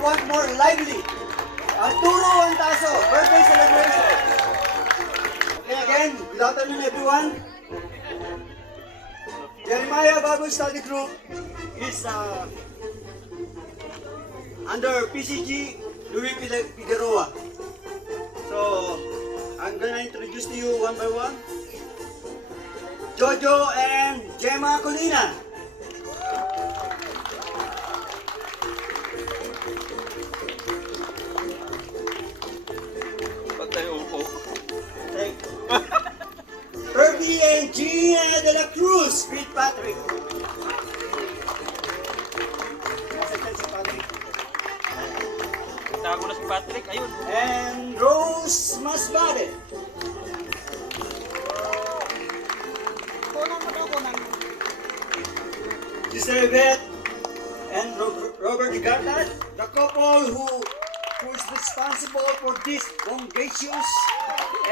want more lively. Arturo Antaso, birthday celebration. Okay, again, good afternoon everyone. Jeremiah Bible Study Group is under PCG Louis Figueroa. So, I'm gonna introduce to you one by one. Jojo and Gemma Colina. Herbie and Gina de la Cruz, Great Patrick. Tago na si Patrick, ayun. And Rose Masbate. Sister Yvette and Robert Igartat, the couple who is responsible for this bongacious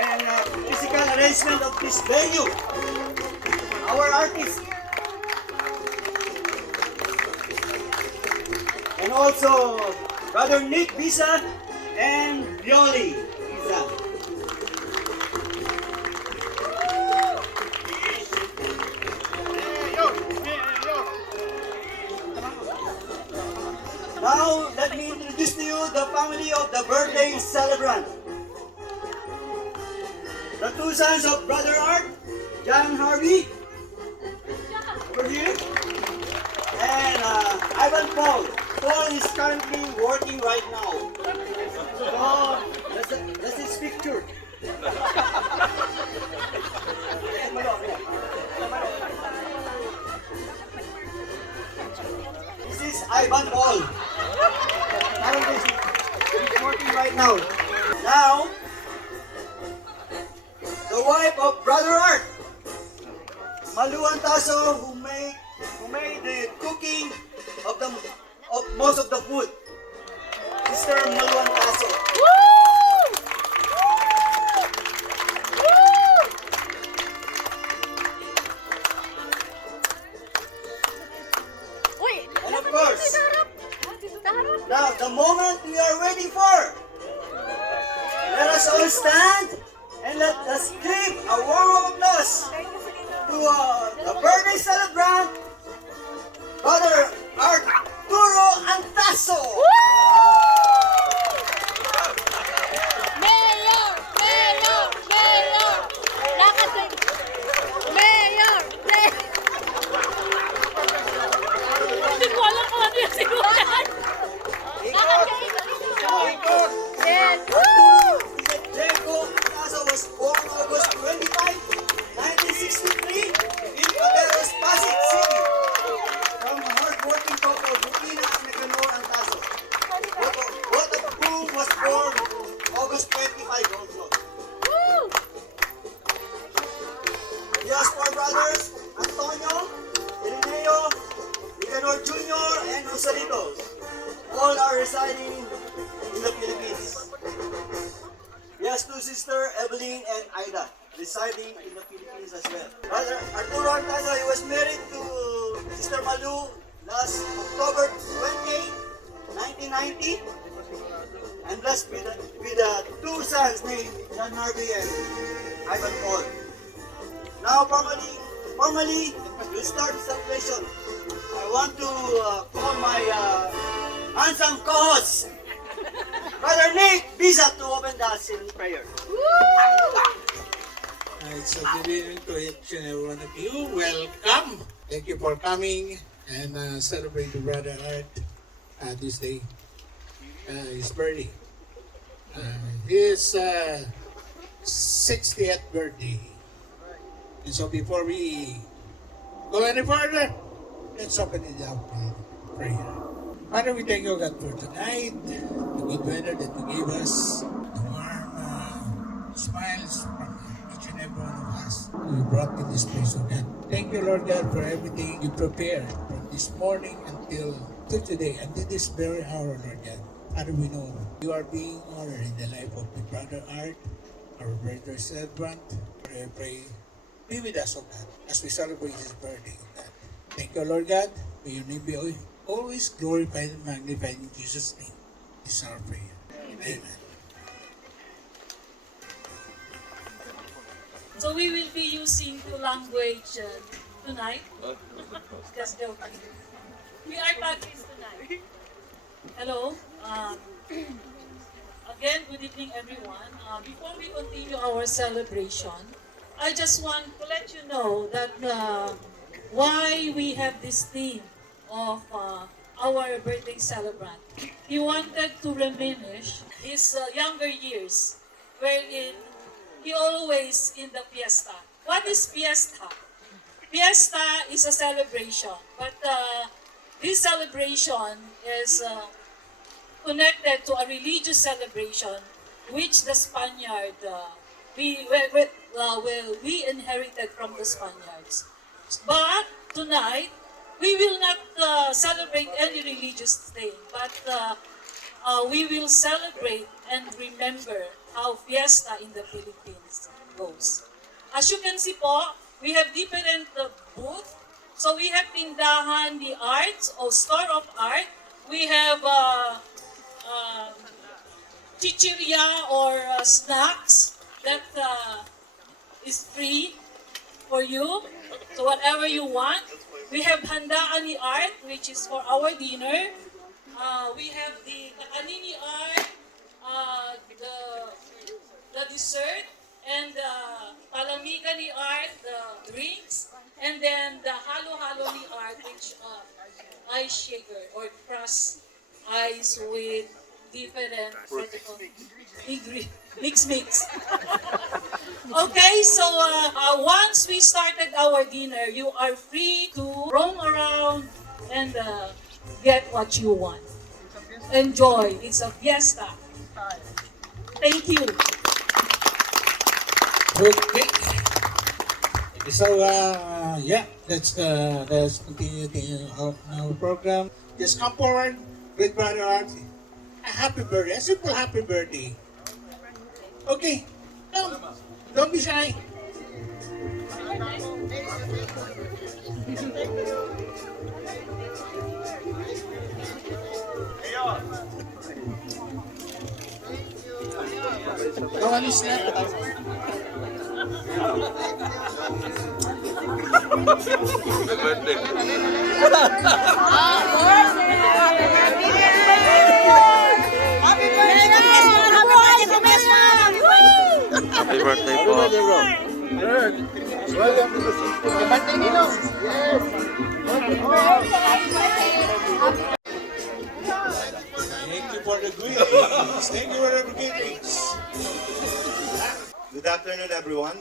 and physical arrangement of this venue. Our artists. And also Brother Nick Bisa and Violi Isa. Now, let me introduce to you the family of the birthday celebrant. The two sons of Brother Art, John Harvey, over here, and Ivan Paul. Paul is currently working right now. So, that's his picture. This is Ivan Paul. He's working right now. Now, the wife of Brother Art, Malu Antaso, who made the cooking of most of the food. Sister Malu Antaso. And of course, now the moment we are ready for, let us all stand and let us give a warm applause to the birthday celebrant, Brother Arturo Antaso. Mayor! Mayor! Mayor! Lakad Mayor! Hindi ko alam kung ano yung sinulan. Ikot! Yes! Jacob Antaso was born August 25, 1963 in Pateros, Pasig City. From a hard-working couple, Rufina and Nicanor Antaso. Both of whom was born August 25 also. He has four brothers, Antonio, Irineo, Nicanor Jr., and Rosalito. All are residing in the Philippines. He has two sisters, Evelyn and Ida, residing in the Philippines as well. Brother Arturo Antaso, he was married to Sister Malu last October 28, 1990, and blessed with two sons named John Harvey and Ivan Paul. Now, formally, we'll start the celebration. I want to call my handsome co-host, Brother Nick Bisa, to open the scene in prayer. So good evening to each and every one of you. Welcome. Thank you for coming and celebrate the Brother Art this day. His birthday. His 60th birthday. And so before we go any further, let's open it up with prayer. Father, we thank you, God, for tonight, the good weather that you gave us, the warm smiles from each and every one of us we brought to this place, oh God. Thank you, Lord God, for everything you prepared from this morning until today, until this very hour, Lord God. Father, we know you are being honored in the life of the Brother Art, our brother servant. I pray, be with us, oh God, as we celebrate his birthday, oh God. Thank you, Lord God. May your name be always glorified and magnified in Jesus' name. is our prayer. Amen. So we will be using two language tonight. Just joking. We are practicing tonight. Hello. Again, good evening, everyone. Before we continue our celebration, I just want to let you know that why we have this theme of our birthday celebrant. He wanted to reminisce his younger years, wherein he always in the fiesta. What is fiesta? Fiesta is a celebration, but this celebration is connected to a religious celebration which the Spaniard we inherited from the Spaniards. But tonight we will not celebrate any religious thing, but we will celebrate and remember how fiesta in the Philippines goes. As you can see po, we have different booths. So we have tindahan, the arts or store of art. We have chichirya or snacks that is free for you. So whatever you want. We have handaan ni art, which is for our dinner. We have the kakanini art, the dessert, and the palamiga ni art, the drinks, and then the halo-halo ni art, which ice shaker or crush ice with different mix. Okay, so once we started our dinner, you are free to roam around and get what you want. Enjoy. It's a fiesta. Thank you. Okay. So, yeah, let's continue our program. Just come forward with Brother Artie. A happy birthday, a simple happy birthday. Okay, don't be shy. No one is left. Happy birthday po. Thank you for the greetings. Thank you for the greetings. Good afternoon, everyone.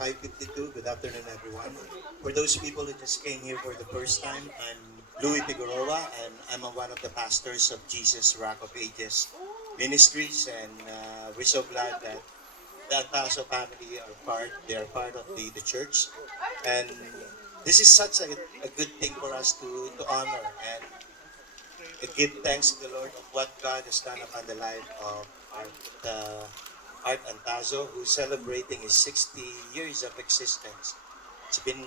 5:52. Good afternoon, everyone. For those people who just came here for the first time, I'm Louis Figueroa, and I'm one of the pastors of Jesus Rock of Ages Ministries, and we're so glad that the Altazo family are part of the church, and this is such a good thing for us to honor and give thanks to the Lord of what God has done upon the life of Art Altazo, who's celebrating his 60 years of existence. It's been,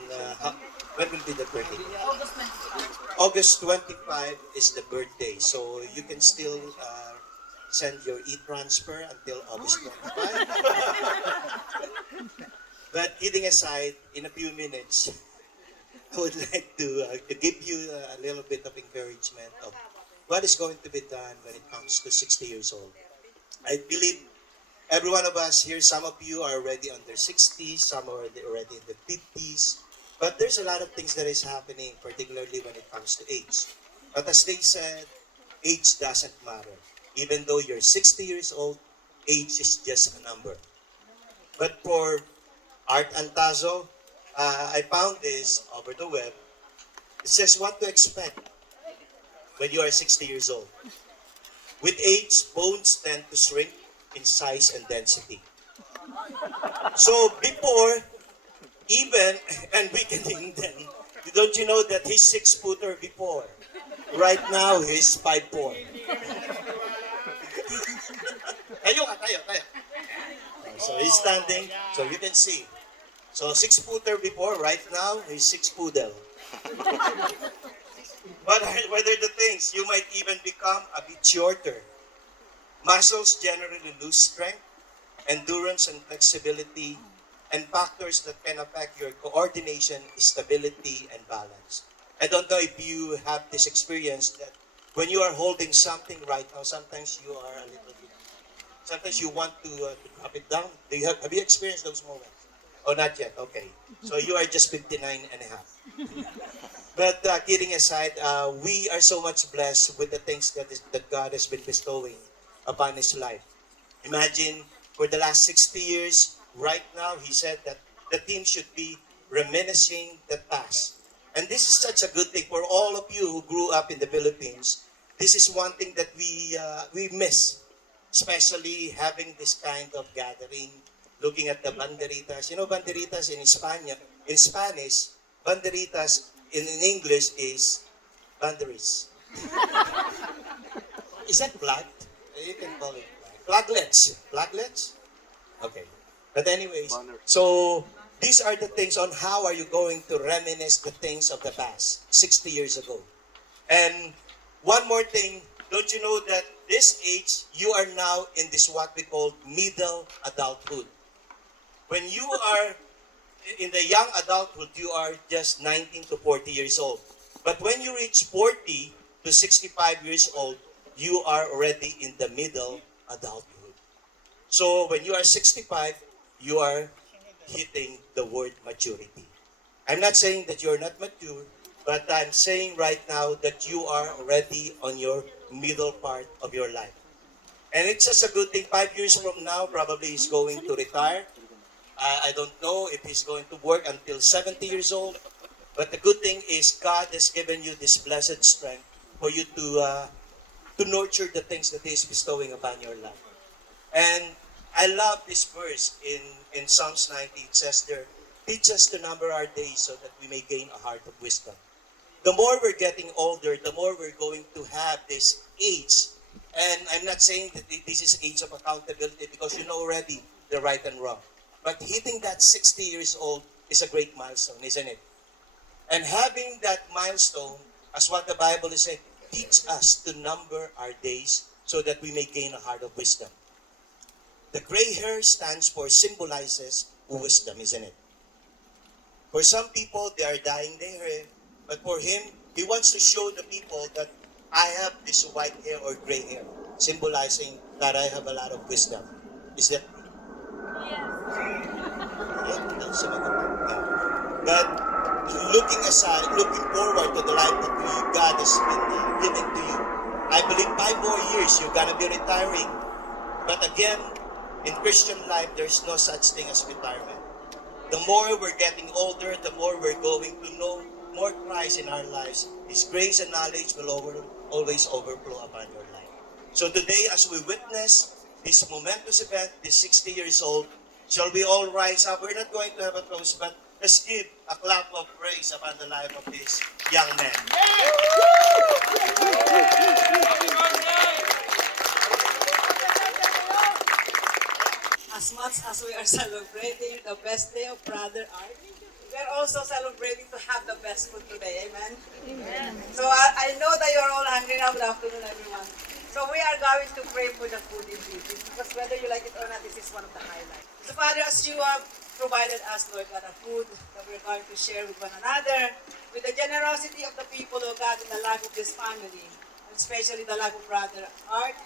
when will be the birthday? August 25 is the birthday, so you can still send your e-transfer until August 25. But kidding aside, in a few minutes, I would like to give you a little bit of encouragement of what is going to be done when it comes to 60 years old. I believe every one of us here, some of you are already under 60s, some are already in the 50s. But there's a lot of things that is happening, particularly when it comes to age. But as they said, age doesn't matter. Even though you're 60 years old, age is just a number. But for Art Altazo, I found this over the web. It says what to expect when you are 60 years old. With age, bones tend to shrink in size and density. So before, even, and weakening them, don't you know that he's 6-footer before? Right now, he's 5'4". Tayo. So he's standing, so you can see. So 6-footer before, right now, he's 6 poodle. What are the things? You might even become a bit shorter. Muscles generally lose strength, endurance and flexibility, and factors that can affect your coordination, stability, and balance. I don't know if you have this experience that when you are holding something right now, sometimes you are a little bit, sometimes you want to drop it down. Have you experienced those moments? Oh, not yet. Okay. So you are just 59 and a half. But kidding aside, we are so much blessed with the things that God has been bestowing upon his life. Imagine for the last 60 years, right now, he said that the team should be reminiscing the past. And this is such a good thing for all of you who grew up in the Philippines. This is one thing that we miss, especially having this kind of gathering, looking at the banderitas. You know, banderitas in Spanish, banderitas in English is banderies. Is that flag? You can call it flag. Flaglets. Flaglets? Okay. But anyways, so these are the things on how are you going to reminisce the things of the past, 60 years ago. And one more thing, don't you know that this age, you are now in this what we call middle adulthood. When you are in the young adulthood, you are just 19 to 40 years old. But when you reach 40 to 65 years old, you are already in the middle adulthood. So when you are 65, you are hitting the word maturity. I'm not saying that you're not mature, but I'm saying right now that you are already on your middle part of your life. And it's just a good thing. 5 years from now, probably he's going to retire. I don't know if he's going to work until 70 years old. But the good thing is God has given you this blessed strength for you to nurture the things that He is bestowing upon your life. And I love this verse in Psalms 90. It says there, teach us to number our days so that we may gain a heart of wisdom. The more we're getting older, the more we're going to have this age. And I'm not saying that this is age of accountability because you know already the right and wrong. But hitting that 60 years old is a great milestone, isn't it? And having that milestone, as what the Bible is saying, teach us to number our days so that we may gain a heart of wisdom. The gray hair stands for symbolizes wisdom, isn't it? For some people, they are dyeing their hair, but for him, he wants to show the people that I have this white hair or gray hair, symbolizing that I have a lot of wisdom. Is that true? But looking aside, looking forward to the life that God has been giving to you, I believe 5 more years you're gonna be retiring. But again, in Christian life, there's no such thing as retirement. The more we're getting older, the more we're going to know more Christ in our lives. His grace and knowledge will always overflow upon your life. So today, as we witness this momentous event, this 60 years old, shall we all rise up? We're not going to have a toast, but let's give a clap of praise upon the life of this young man. As much as we are celebrating the best day of Brother Art, we are also celebrating to have the best food today. Amen? Amen. So I know that you're all hungry now. Good afternoon, everyone. So we are going to pray for the food in Jesus, because whether you like it or not, this is one of the highlights. So Father, as you have provided us, Lord God, a food that we're going to share with one another, with the generosity of the people, Lord God, in the life of this family, and especially the life of Brother Art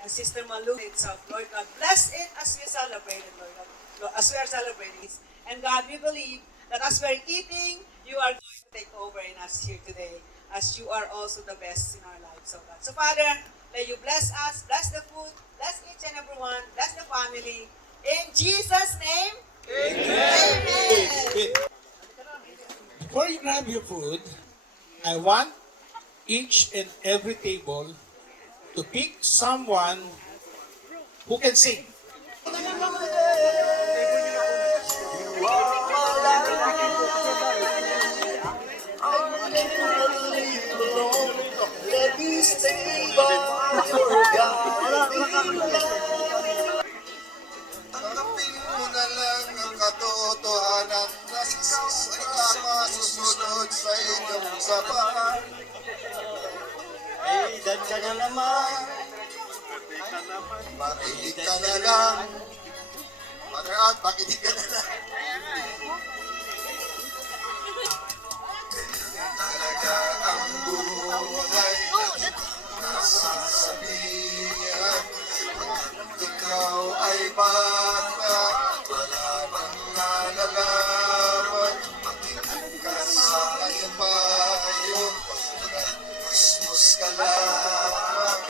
and Sister Malu itself, Lord God, bless it as we celebrate it, Lord God, as we are celebrating it. And God, we believe that as we're eating, you are going to take over in us here today, as you are also the best in our lives, oh God. So Father, may you bless us, bless the food, bless each and every one, bless the family. In Jesus' name, Amen. Before you grab your food, I want each and every table to pick someone who can sing. Let me stay by your God. Tanggapin mo na lang ang katotohanan na si Kristo ay masusunod sa inyong Isa pa. Ay, edad ka na naman. Makinig ka na lang. Mother Out, makinig ka na lang. Talaga ang buhay. Nasasabihan. Ikaw ay bata. Wala bang nalalaman. Makinig ka sa kanyang payo. Musmus ka lamang.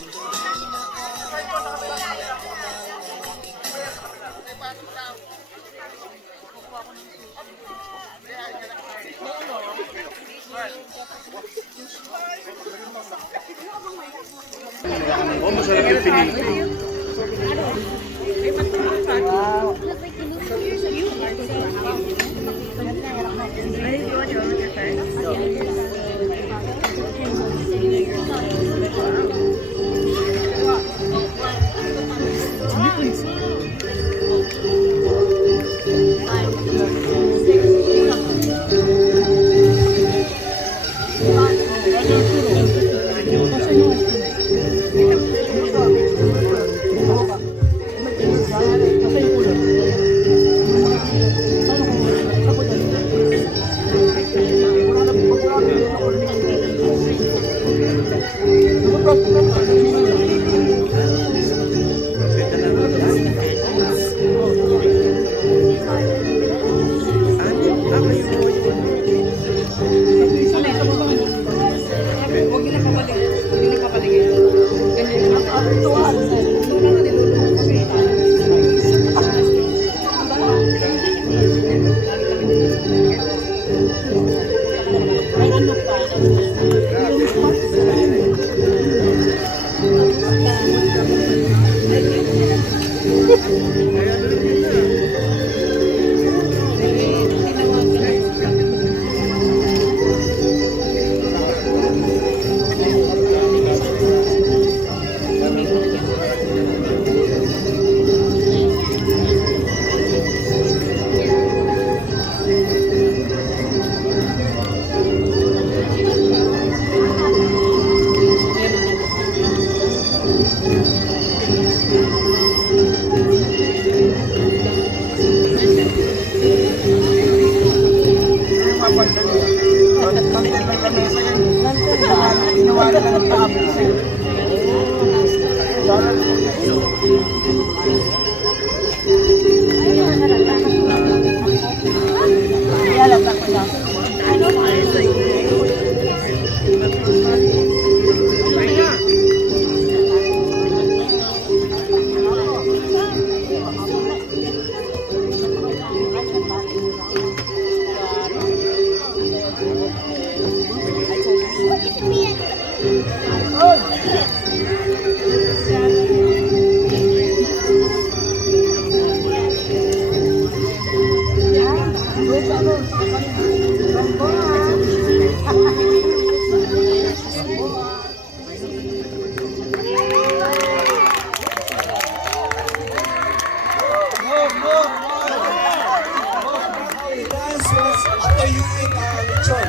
Dance was after you in lechon.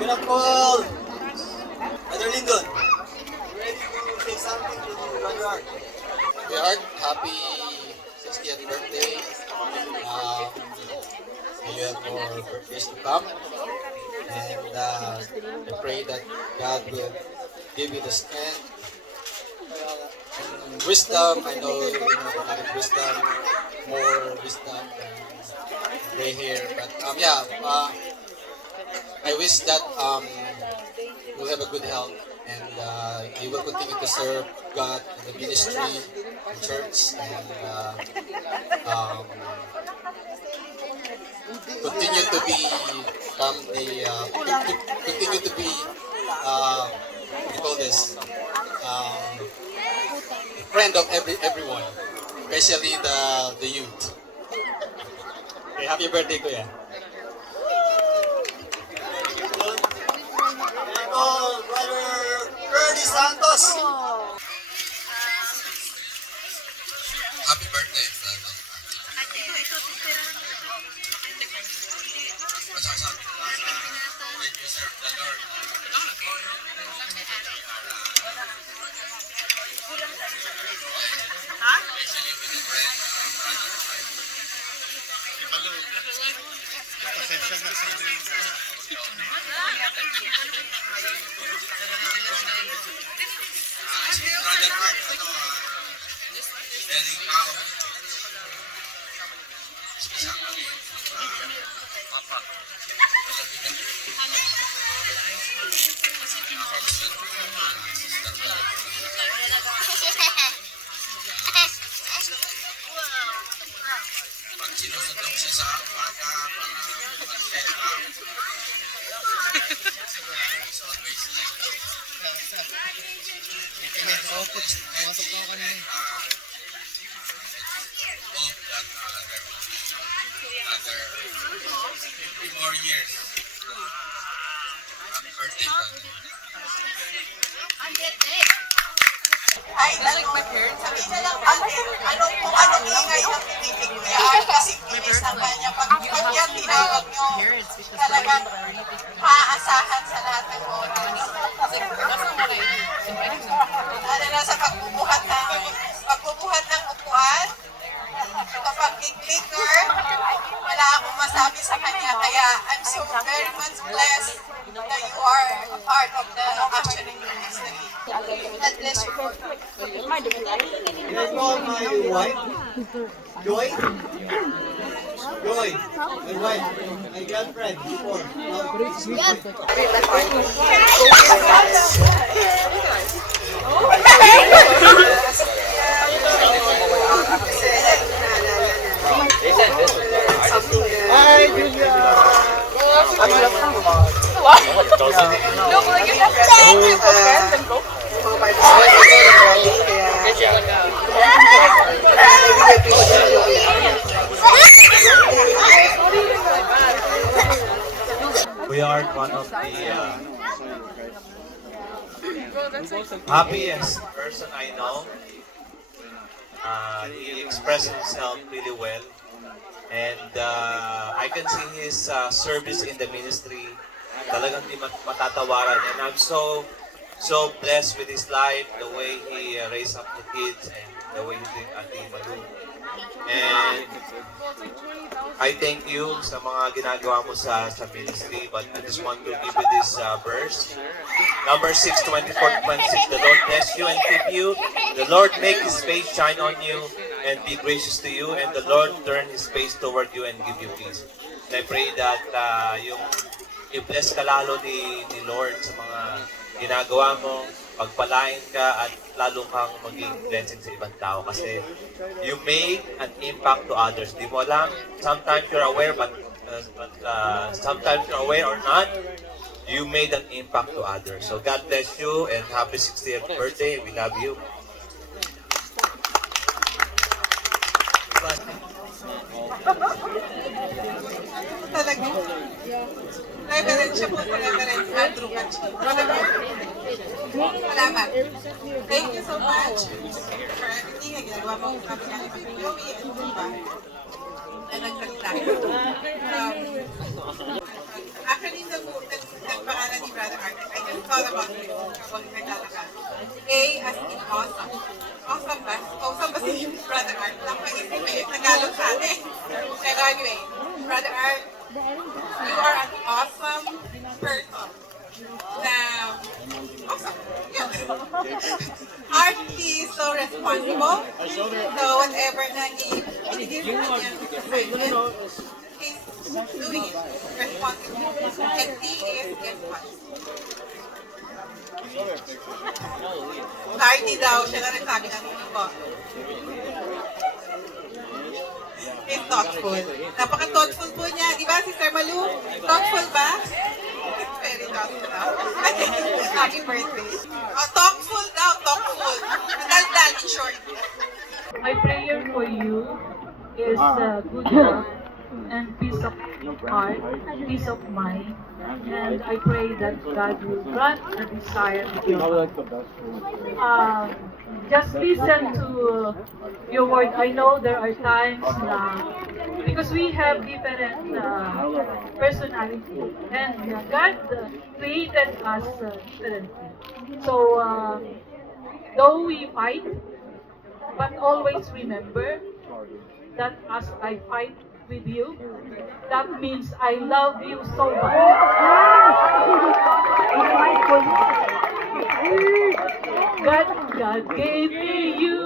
Gonna call Brother Lyndon. Ready to say something to Brother Art? Art, happy 60th birthday. You have more birthdays to come. And I pray that God will give you the strength and wisdom. I know you have a lot of wisdom, more wisdom than gray hair. But I wish that you'll have a good health and you will continue to serve God in the ministry, in church, and continue to become continue to be what do you call this friend of everyone, especially the youth. Okay, happy birthday, Kuya. I call Brother Ernie Santos. Happy birthday, brother. Brother Art, very proud. Isa kami. Pag sinusunod siya sa bata, mag-set up. It's always like hope that another 50 more years. Happy birthday, brother. Hi, sabihin na lang natin, kung anong ingay ang pinipig niya, kasi kinis ng kanya. Pag yan tinawag nyo, talagang maaasahan sa lahat ng oras. Ano na sa pagbubuhat ng upuan, kapag clicker, wala akong masabi sa kanya. Kaya I'm so very much blessed that you are a part of the Actioning Ministry. God bless you. Can I call my wife? Joy? Joy, my wife, my girlfriend before. Hi, Julia! We are one of the happiest person I know. He expressed himself really well, and I can see his service in the ministry. Talagang di matatawaran, and I'm so blessed with his life, the way he raised up the kids, and the way he did Ate Malu. And I thank you sa mga ginagawa mo sa ministry, but I just want to give you this verse. Number 6:24-26, the Lord bless you and keep you. The Lord make His face shine on you and be gracious to you, and the Lord turn His face toward you and give you peace. And I pray that yung i-bless ka lalo ni Lord sa mga ginagawa mo, pagpalain ka at lalo kang maging blessing sa ibang tao kasi you made an impact to others. Di mo alam, sometimes you're aware but sometimes you're aware or not, you made an impact to others. So God bless you and happy 60th birthday. We love you. Talaga? Reverend siya po, Reverend Andrew Pachi. Salamat. Thank you so much for everything na ginagawa mo kami ni Joey and Diba na nagsalita. Actually, nagpangalan ni Brother Art. I just thought about you habang naglalakad. A as in awesome. Awesome ba? Awesome ba si Brother Art? Napaisip ko yung Tagalog sa atin. Pero anyway, Brother Art, you are an awesome person. Awesome. Yeah. Art is so responsible. So whatever na i-give mo niya assignment, he's doing it responsibly. And he is responsible. Clarity daw, siya na rin sabi natin ko. He's thoughtful. Napaka-thoughtful po niya. Di ba, Sister Malu? Thoughtful ba? Very thoughtful daw. Happy birthday. Thoughtful daw, thoughtful. Dal-dal, in short. My prayer for you is good health and peace of heart, peace of mind. And I pray that God will grant the desire of your heart. Just listen to your word. I know there are times because we have different personality and God created us differently. So though we fight, but always remember that as I fight with you, that means I love you so much. God gave me you.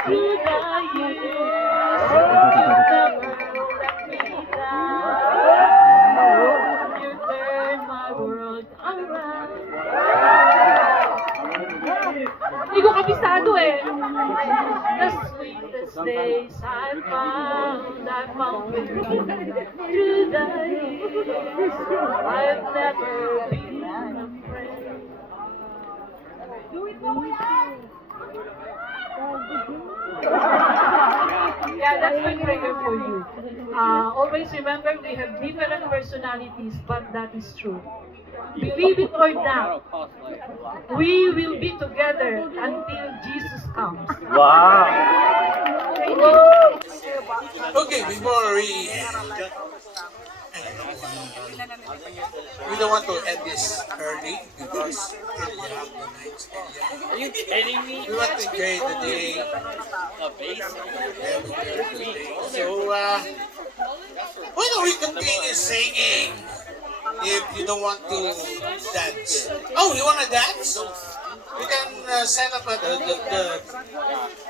Through the years, you never let me down. You turned my world around. Hindi ko kabisado eh. The sweetest days I found with you. Through the years, I've never been afraid. Yeah, that's my prayer for you. Always remember we have different personalities, but that is true. Believe it or not, we will be together until Jesus comes. Wow! Thank you. Okay, before we don't want to end this early because still we have the night still young. We want to enjoy the day. So, why don't we continue singing if you don't want to dance? Oh, you want to dance? We can set up the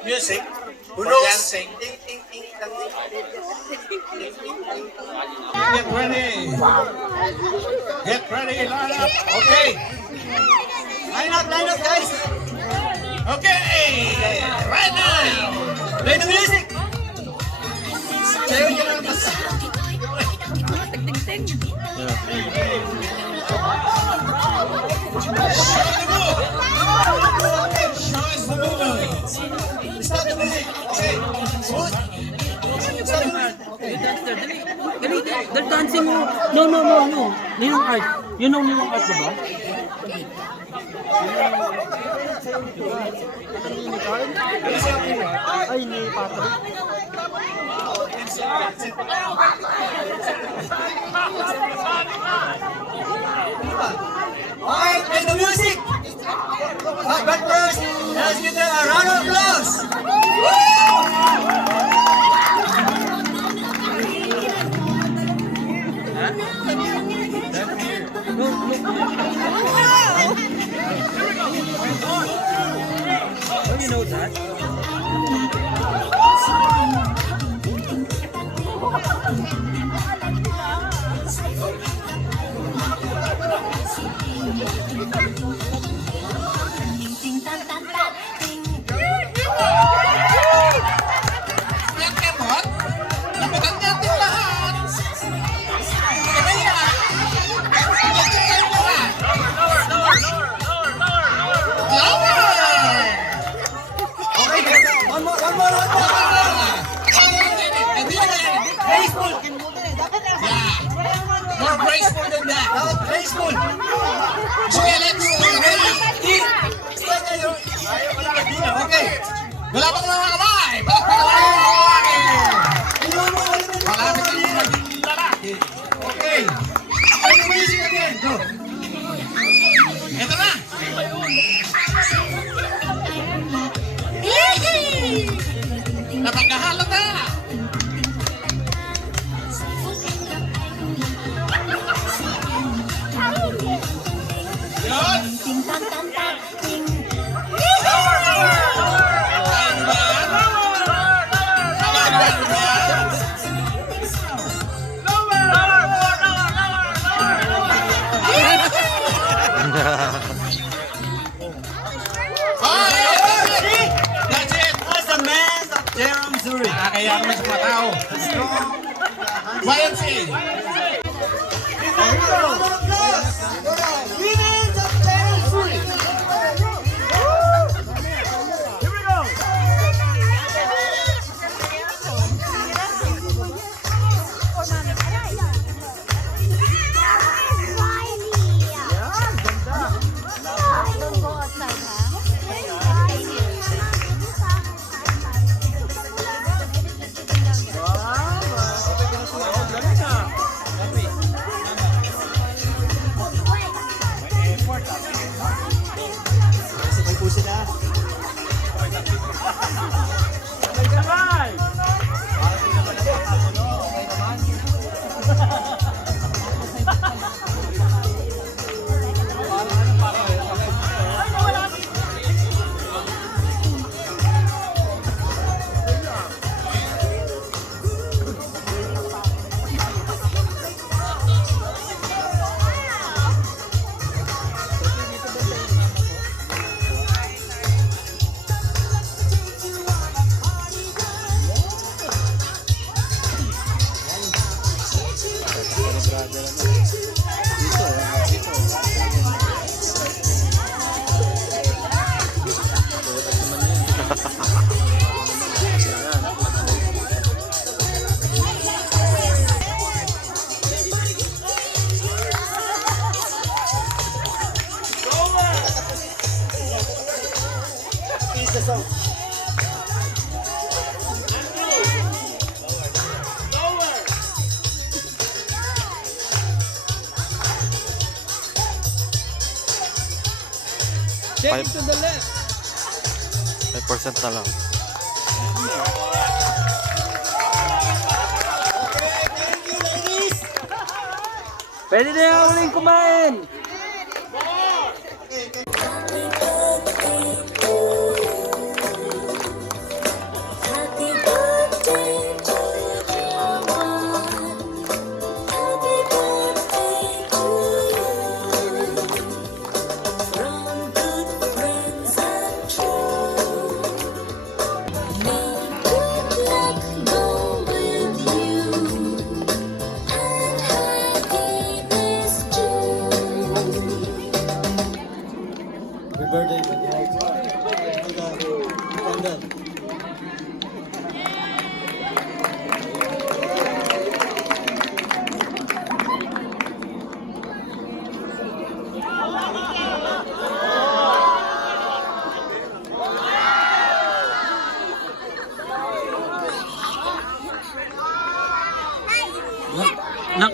music for dancing. Ding, ding, ding, ding, ding. Get ready. Get ready, line up. Okay. Line up, guys! Okay. Ready. Play the music! Sayo nyo lang mas... Show us the move. Start the music! Okay! Smooth! Start the music! Dali, dancing mo. No. Ninong Art. You know Ninong Art, diba? Ay, ni Patrick. Alright, play the music! But first, let's give them a round of applause! Oh, you know that? Kemot. Lapitan natin lahat. Kaya. Okay, one more! Graceful! More graceful than that. Now, graceful! Okay, let's do it. Okay! Wala pang mga kamay. Palakpakan natin yung mga lalaki. Malapit na yung maging lalaki. Okay! Play the music again! Go! Ito na. Napagkahalat na. Yun. That's it. That's the man of Jerome Zuri. Kaya naman sa mga tao. YMCA. Round of applause for the women of Jerome Zuri. Here we go! Five. to the left. 5% na lang. Thank you, ladies. Pwede na yung uling kumain. Happy birthday, Candle. Nak,